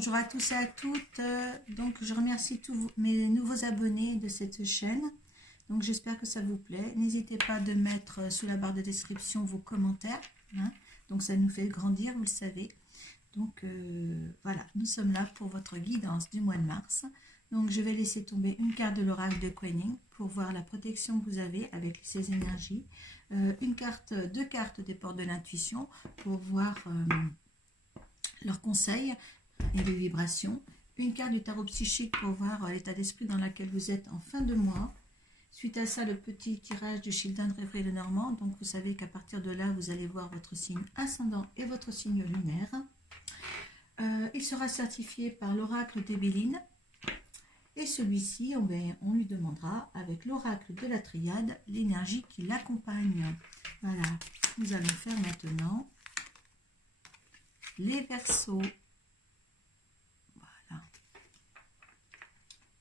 Bonjour à tous et à toutes. Donc, je remercie tous mes nouveaux abonnés de cette chaîne. Donc, j'espère que ça vous plaît. N'hésitez pas de mettre sous la barre de description vos commentaires. Donc, ça nous fait grandir, vous le savez. Donc, voilà, nous sommes là pour votre guidance du mois de mars. Donc, je vais laisser tomber une carte de l'oracle de Queening pour voir la protection que vous avez avec ces énergies. Deux cartes des portes de l'intuition pour voir leurs conseils et les vibrations. Une carte du tarot psychique pour voir l'état d'esprit dans lequel vous êtes en fin de mois. Suite à ça, le petit tirage du Children Réveil le Normand. Donc, vous savez qu'à partir de là, vous allez voir votre signe ascendant et votre signe lunaire. Il sera certifié par l'oracle d'Ébéline. Et celui-ci, on lui demandera, avec l'oracle de la triade, l'énergie qui l'accompagne. Voilà, nous allons faire maintenant les Verseaux. Voilà.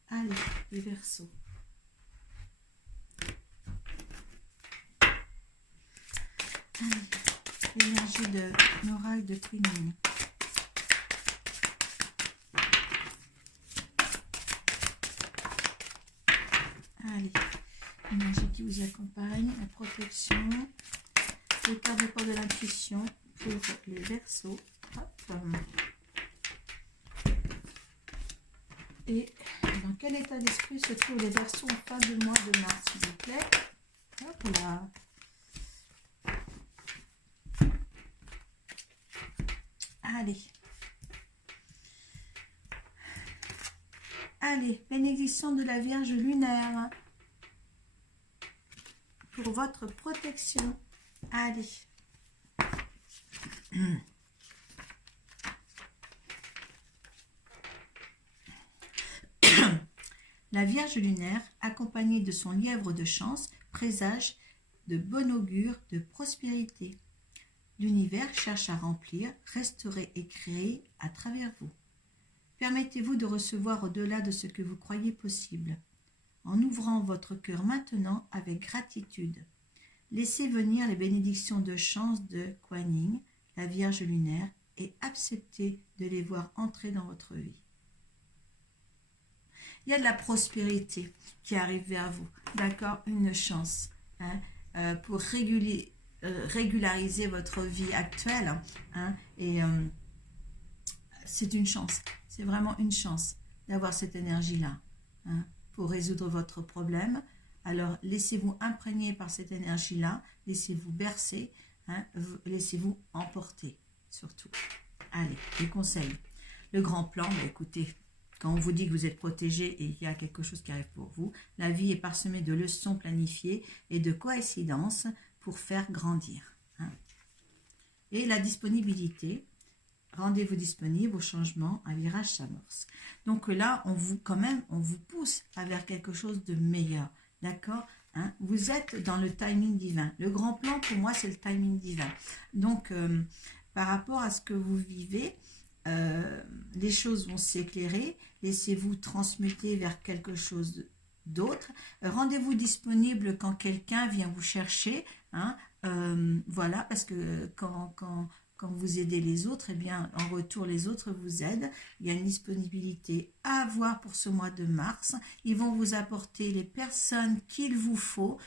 Allez, les Verseaux. Allez, l'énergie de l'oracle de Queening. Allez, l'énergie qui vous accompagne, la protection, le cartes de porte de l'intuition pour les Verseaux. Et dans quel état d'esprit se trouvent les Verseaux en fin du mois de mars, s'il vous plaît? Hop là. Allez. Allez, bénédiction de la Vierge lunaire pour votre protection. Allez. La Vierge lunaire, accompagnée de son lièvre de chance, présage de bon augure de prospérité. L'univers cherche à remplir, restaurer et créer à travers vous. Permettez-vous de recevoir au-delà de ce que vous croyez possible. En ouvrant votre cœur maintenant avec gratitude, laissez venir les bénédictions de chance de Queening, la Vierge lunaire, et acceptez de les voir entrer dans votre vie. Il y a de la prospérité qui arrive vers vous, d'accord? Une chance pour régulariser votre vie actuelle. C'est une chance, c'est vraiment une chance d'avoir cette énergie-là pour résoudre votre problème. Alors, laissez-vous imprégner par cette énergie-là, laissez-vous bercer, laissez-vous emporter, surtout. Allez, les conseils. Le grand plan, écoutez, quand on vous dit que vous êtes protégé et qu'il y a quelque chose qui arrive pour vous, la vie est parsemée de leçons planifiées et de coïncidences pour faire grandir. Et la disponibilité, rendez-vous disponible au changement, un virage s'amorce. Donc là, on vous pousse vers quelque chose de meilleur, d'accord? Vous êtes dans le timing divin. Le grand plan, pour moi, c'est le timing divin. Donc, par rapport à ce que vous vivez, les choses vont s'éclairer. Laissez-vous transmuter vers quelque chose d'autre. Rendez-vous disponible quand quelqu'un vient vous chercher. Voilà, parce que quand vous aidez les autres, eh bien, en retour, les autres vous aident. Il y a une disponibilité à avoir pour ce mois de mars. Ils vont vous apporter les personnes qu'il vous faut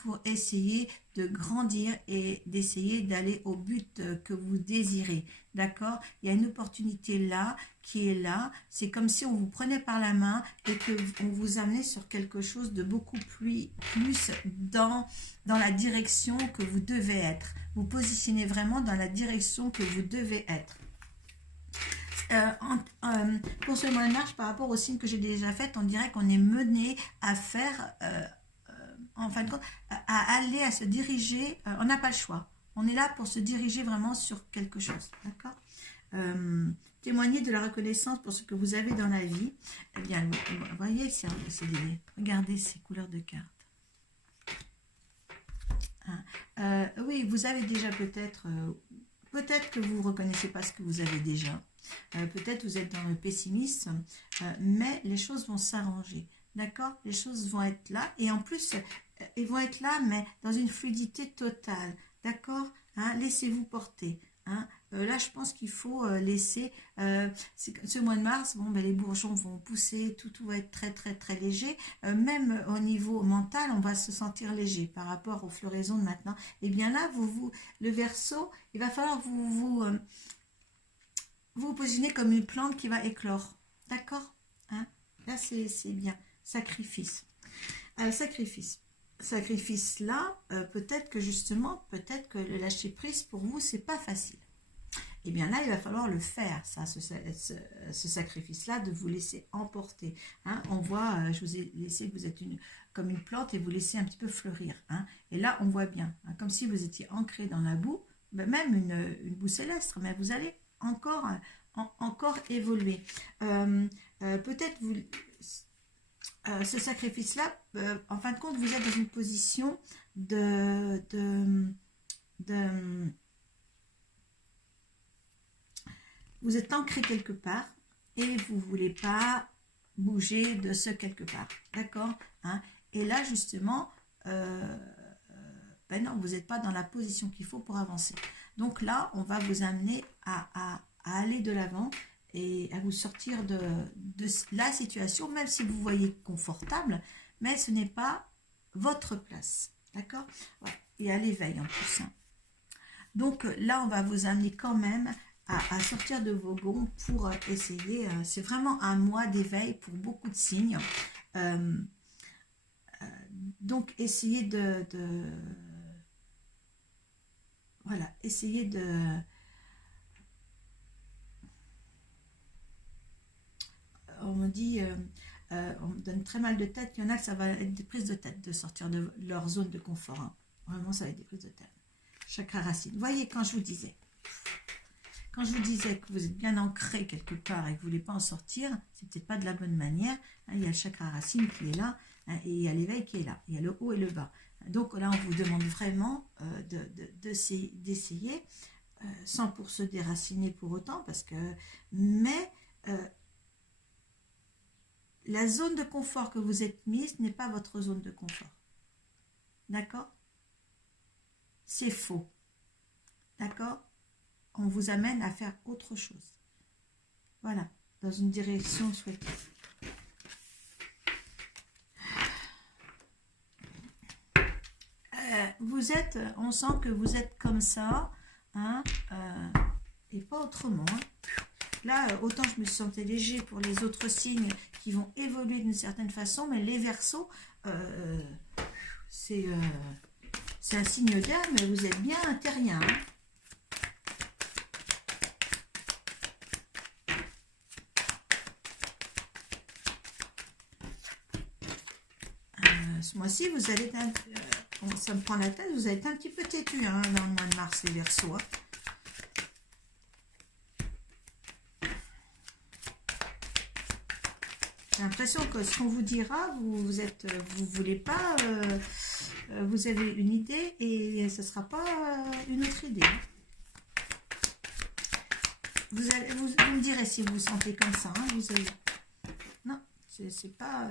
pour essayer de grandir et d'essayer d'aller au but que vous désirez. D'accord? Il y a une opportunité là, qui est là. C'est comme si on vous prenait par la main et qu'on vous amenait sur quelque chose de beaucoup plus dans la direction que vous devez être. Vous positionnez vraiment dans la direction que vous devez être. Pour ce mois de mars, par rapport au signe que j'ai déjà fait, on dirait qu'on est mené à faire, en fin de compte, à aller, à se diriger. On n'a pas le choix. On est là pour se diriger vraiment sur quelque chose. D'accord? Témoigner de la reconnaissance pour ce que vous avez dans la vie. Eh bien, vous voyez, regardez ces couleurs de cartes. Oui, vous avez déjà peut-être que vous ne reconnaissez pas ce que vous avez déjà. Peut-être vous êtes dans le pessimisme, mais les choses vont s'arranger. D'accord? Les choses vont être là. Et en plus, ils vont être là, mais dans une fluidité totale. D'accord? Laissez-vous porter. Hein. Là, je pense qu'il faut laisser... ce mois de mars, bon, ben, les bourgeons vont pousser, tout va être très, très, très léger. Même au niveau mental, on va se sentir léger par rapport aux floraisons de maintenant. Et bien là, le Verseau, il va falloir que vous positionnez comme une plante qui va éclore. D'accord, hein. Là, c'est bien. Sacrifice. Sacrifice. Sacrifice là, peut-être que justement, peut-être que le lâcher prise pour vous, c'est pas facile. Et bien là, il va falloir le faire, ça, ce sacrifice-là, de vous laisser emporter. Hein. On voit, je vous ai laissé que vous êtes comme une plante et vous laissez un petit peu fleurir. Hein. Et là, on voit bien, hein, comme si vous étiez ancré dans la boue, ben même une boue céleste, mais vous allez encore évoluer. Peut-être ce sacrifice-là, en fin de compte, vous êtes dans une position vous êtes ancré quelque part et vous ne voulez pas bouger de ce quelque part. D'accord, hein. Et là, justement, ben non, vous n'êtes pas dans la position qu'il faut pour avancer. Donc là, on va vous amener à aller de l'avant et à vous sortir de la situation, même si vous voyez confortable, mais ce n'est pas votre place. D'accord, ouais. Et à l'éveil en plus. Hein. Donc là, on va vous amener quand même à sortir de vos gonds pour essayer. C'est vraiment un mois d'éveil pour beaucoup de signes. Donc, essayez voilà, essayez on me dit, on me donne très mal de tête. Il y en a que ça va être des prises de tête de sortir de leur zone de confort. Hein. Vraiment, ça va être des prises de tête. Chakra racine. Vous voyez, quand je vous disais que vous êtes bien ancré quelque part et que vous ne voulez pas en sortir, c'est peut-être pas de la bonne manière. Hein, il y a le chakra racine qui est là, hein, et il y a l'éveil qui est là. Il y a le haut et le bas. Donc là, on vous demande vraiment d'essayer, sans pour se déraciner pour autant, mais la zone de confort que vous êtes mise n'est pas votre zone de confort. D'accord? C'est faux. D'accord? On vous amène à faire autre chose. Voilà, dans une direction souhaitée. On sent que vous êtes comme ça, hein, et pas autrement. Hein. Là, autant je me sentais léger pour les autres signes qui vont évoluer d'une certaine façon, mais les Verseaux, c'est un signe d'air, mais vous êtes bien terrien. Hein. Ce mois-ci, vous allez être, ça me prend la tête, vous allez être un petit peu têtu hein, dans le mois de mars, les Verseaux. Hein. J'ai l'impression que ce qu'on vous dira, vous voulez pas, vous avez une idée et ce ne sera pas une autre idée. Vous me direz si vous vous sentez comme ça. Hein, non, c'est pas...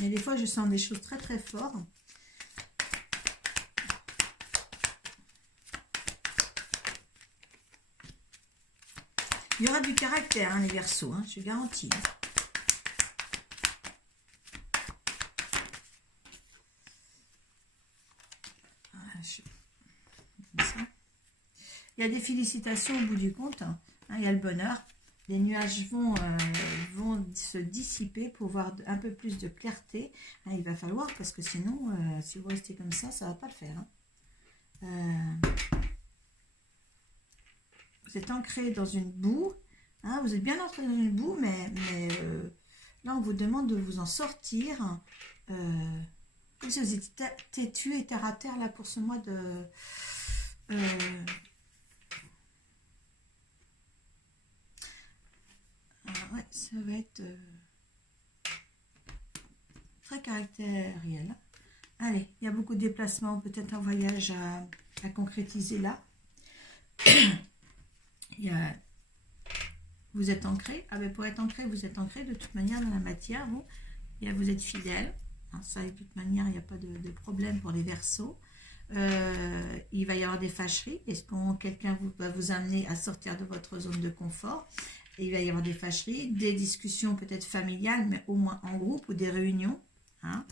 Mais des fois, je sens des choses très très fortes. Il y aura du caractère, hein, les Verseaux, hein, je garantis. Il y a des félicitations au bout du compte. Hein, il y a le bonheur. Les nuages vont se dissiper pour voir un peu plus de clarté. Hein, il va falloir, parce que sinon, si vous restez comme ça, ça ne va pas le faire. Hein. Vous êtes ancré dans une boue. Hein, vous êtes bien ancré dans une boue, mais là, on vous demande de vous en sortir. Comme si vous étiez têtu et terre à terre là, pour ce mois de... ouais, ça va être très caractériel. Allez, il y a beaucoup de déplacements, peut-être un voyage à concrétiser là. Il y a Vous êtes ancré. Ah ben pour être ancré, vous êtes ancré de toute manière dans la matière, vous. Et vous êtes fidèle. Hein, ça, de toute manière, il n'y a pas de problème pour les Verseaux. Il va y avoir des fâcheries. Est-ce que quelqu'un va vous amener à sortir de votre zone de confort? Et il va y avoir des fâcheries, des discussions peut-être familiales, mais au moins en groupe ou des réunions. Hein.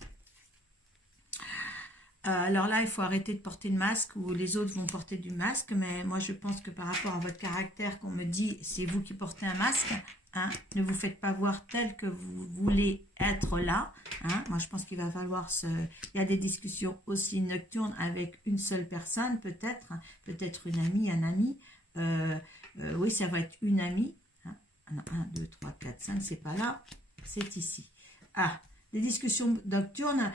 Alors là, il faut arrêter de porter le masque ou les autres vont porter du masque. Mais moi, je pense que par rapport à votre caractère, qu'on me dit, c'est vous qui portez un masque. Hein, ne vous faites pas voir tel que vous voulez être là. Hein. Moi, je pense qu'il va falloir il y a des discussions aussi nocturnes avec une seule personne, peut-être. Hein, peut-être une amie, un ami. Oui, ça va être une amie. Hein. 1, 2, 3, 4, 5, c'est pas là. C'est ici. Ah, les discussions nocturnes,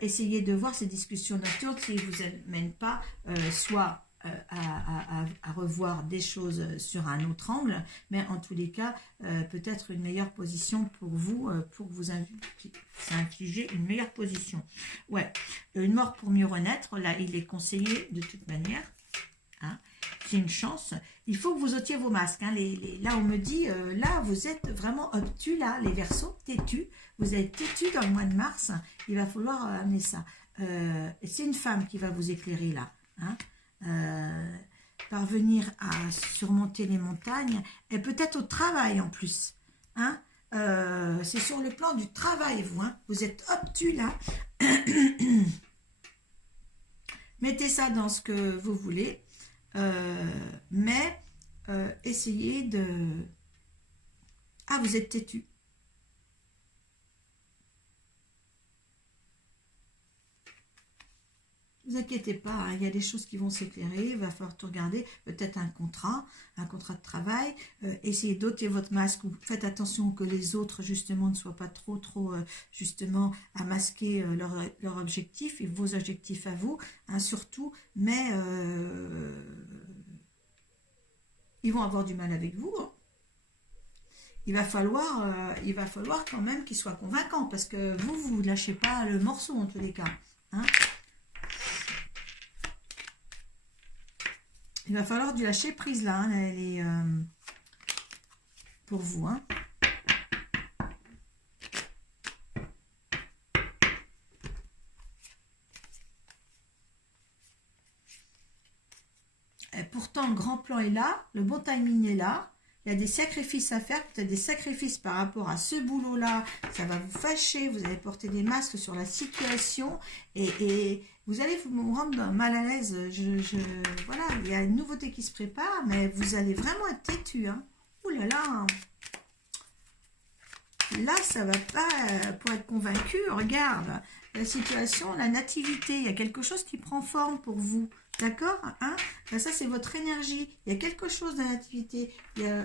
essayez de voir ces discussions nocturnes qui ne vous amènent pas soit à revoir des choses sur un autre angle, mais en tous les cas, peut-être une meilleure position pour vous infliger une meilleure position. Ouais, une mort pour mieux renaître, là, il est conseillé de toute manière. Hein. C'est une chance. Il faut que vous ôtiez vos masques. Hein. Là, on me dit, là, vous êtes vraiment obtus, là, les Verseaux, têtus. Vous êtes têtus dans le mois de mars. Il va falloir amener ça. C'est une femme qui va vous éclairer, là. Hein. Parvenir à surmonter les montagnes. Et peut-être au travail, en plus. Hein. C'est sur le plan du travail, vous. Hein. Vous êtes obtus, là. Mettez ça dans ce que vous voulez. Mais essayez de... Ah, vous êtes têtu. Ne vous inquiétez pas, hein, il y a des choses qui vont s'éclairer, il va falloir tout regarder, peut-être un contrat de travail, essayez d'ôter votre masque, faites attention que les autres justement ne soient pas trop justement à masquer leur objectif et vos objectifs à vous, hein, surtout, mais ils vont avoir du mal avec vous. Hein. Il va falloir quand même qu'ils soient convaincants, parce que vous ne lâchez pas le morceau en tous les cas. Hein. Il va falloir du lâcher prise là, hein, pour vous. Hein. Et pourtant, le grand plan est là, le bon timing est là. Il y a des sacrifices à faire, peut-être des sacrifices par rapport à ce boulot-là. Ça va vous fâcher, vous allez porter des masques sur la situation et vous allez vous rendre mal à l'aise. Voilà, il y a une nouveauté qui se prépare, mais vous allez vraiment être têtu. Hein. Ouh là là. Là, ça va pas, pour être convaincu, regarde, la situation, la nativité, il y a quelque chose qui prend forme pour vous. D'accord, hein? Ça, c'est votre énergie. Il y a quelque chose de la nativité.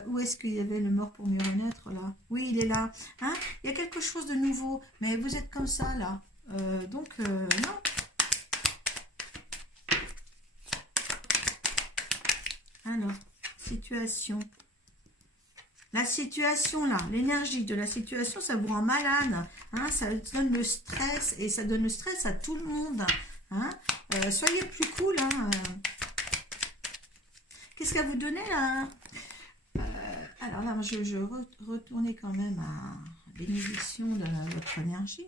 Où est-ce qu'il y avait le mort pour mieux renaître, là? Oui, il est là. Hein? Il y a quelque chose de nouveau. Mais vous êtes comme ça, là. Donc, non. Alors, situation. La situation, là, l'énergie de la situation, ça vous rend malade. Hein? Ça donne le stress. Et ça donne le stress à tout le monde. Hein, soyez plus cool. Hein, Qu'est-ce qu'elle vous donnait là? Alors là, je retournais quand même à bénédiction de votre énergie.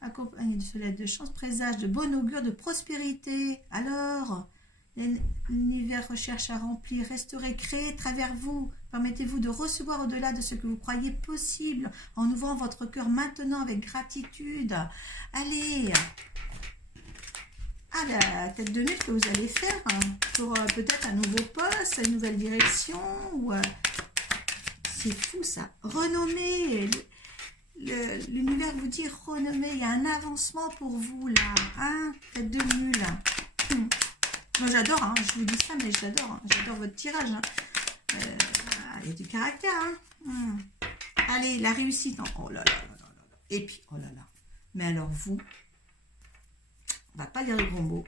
Accompagné de soleil de chance, présage de bon augure, de prospérité. Alors, l'univers recherche à remplir, restaurer, créer à travers vous. Permettez-vous de recevoir au-delà de ce que vous croyez possible en ouvrant votre cœur maintenant avec gratitude. Allez! Ah, la tête de mule que vous allez faire hein, pour peut-être un nouveau poste, une nouvelle direction. Ou c'est fou ça. Renommée. L'univers vous dit renommée. Il y a un avancement pour vous là. Hein, tête de mule. Moi j'adore, hein, je vous dis ça, mais j'adore. Hein, j'adore votre tirage. Hein. Il y a du caractère. Hein. Allez, la réussite. Oh là là là là là. Et puis, oh là là. Mais alors vous... On ne va pas dire de gros mots,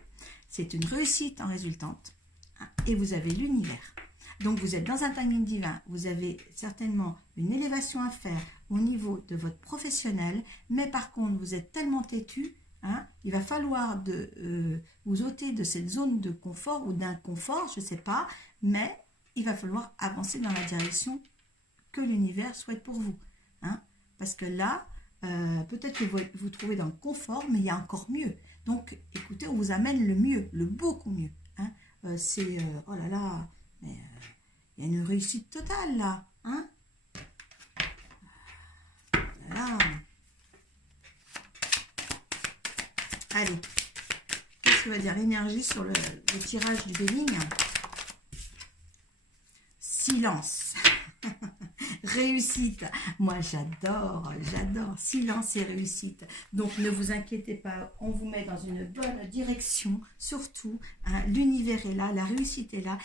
c'est une réussite en résultante, hein, et vous avez l'univers. Donc vous êtes dans un timing divin, vous avez certainement une élévation à faire au niveau de votre professionnel, mais par contre vous êtes tellement têtu, hein, il va falloir vous ôter de cette zone de confort ou d'inconfort, je ne sais pas, mais il va falloir avancer dans la direction que l'univers souhaite pour vous. Hein. Parce que là, peut-être que vous vous trouvez dans le confort, mais il y a encore mieux. Donc, écoutez, on vous amène le mieux, le beaucoup mieux. Hein. Oh là là, mais il y a une réussite totale là. Hein. Voilà. Allez, qu'est-ce que va dire l'énergie sur le tirage du Béling? Silence. Réussite. Moi, j'adore, j'adore. Silence et réussite. Donc, ne vous inquiétez pas, on vous met dans une bonne direction. Surtout, hein, l'univers est là, la réussite est là.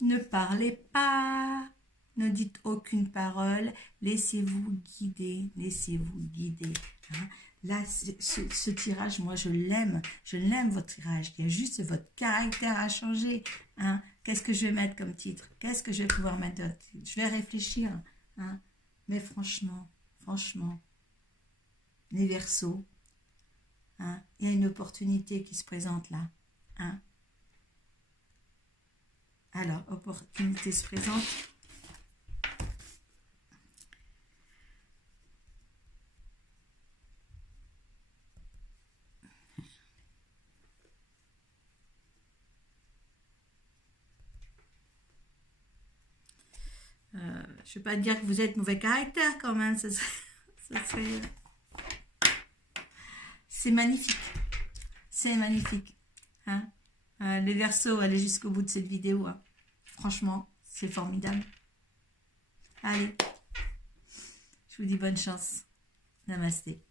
Ne parlez pas. Ne dites aucune parole. Laissez-vous guider. Laissez-vous guider. Hein. Là, ce tirage, moi, je l'aime. Je l'aime, votre tirage. Il y a juste votre caractère à changer. Hein. Qu'est-ce que je vais mettre comme titre? Qu'est-ce que je vais pouvoir mettre d'autre? Je vais réfléchir. Hein. Mais franchement, les Verseaux, hein, il y a une opportunité qui se présente là. Hein. Alors, opportunité se présente. Je ne vais pas dire que vous êtes mauvais caractère quand même. C'est magnifique. C'est magnifique. Hein. Les Verseaux, allez jusqu'au bout de cette vidéo. Hein. Franchement, c'est formidable. Allez, je vous dis bonne chance. Namasté.